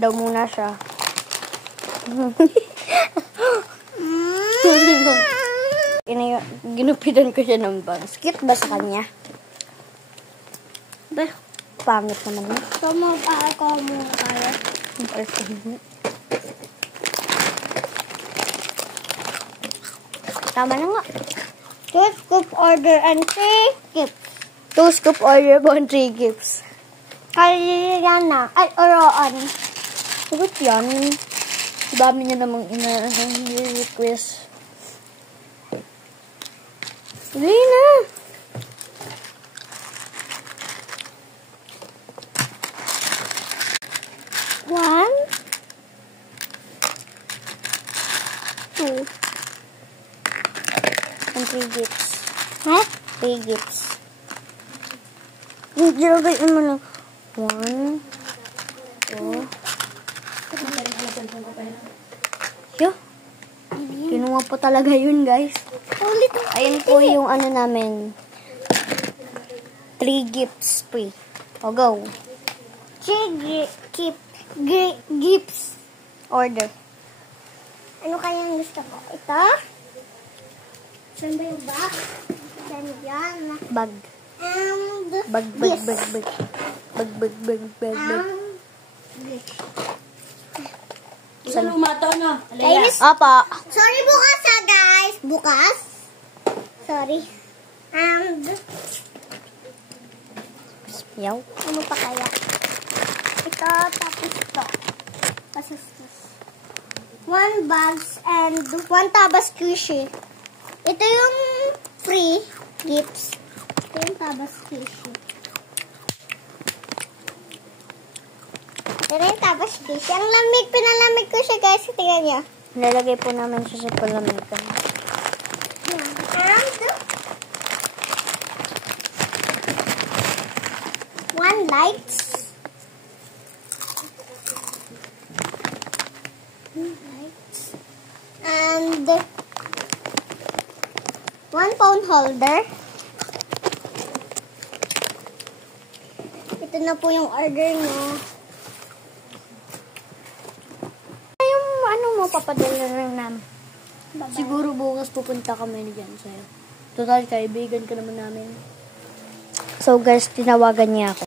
daw muna siya. Ginupitan ko siya ng bangs. Cute ba sa kanya? Ba, pangit naman yun. Ako muna tayo. Tama na nga. 2 scoop order and 3 gifts. 2 scoop order po and 3 gifts. Kaliana. Ay, oroan. Sagot yan. Dami niya namang ina-request. Hindi na. One. 2. And 3 gifts. Ha? 3 gifts. Nilagay mo na. 1, 2. Yo. Kinuha po talaga yun, guys. Ulit. Ayun po yung ano namin. 3 gifts free. O, go. 3 gifts. Order. Ano kayang gusto ko? Ito? Saan ba yung bag? Saan yan? Bag. And Bag. this. Bag. This. Saan? Lumato na. Kainis. Apa. Sorry bukas ha, guys. Bukas. Sorry. And Yaw. ano pa kaya? Ito, tapos ito. Pasustos. 1 bags and 1 tabas squishy. Ito yung free gifts. Ito yung tabas squishy. Ito yung tabas squishy. Ang lamig, pinalamig ko siya, guys. Tingnan niyo. Nilagay po namin siya sa palamigan. And 1 lights. And 1 phone holder. Ito na po yung order nyo. Yung ano mo, papadala rin namin. Bye-bye. Siguro bukas pupunta kami dyan sa'yo. Total, kaibigan ka naman namin. So guys, tinawagan niya ako.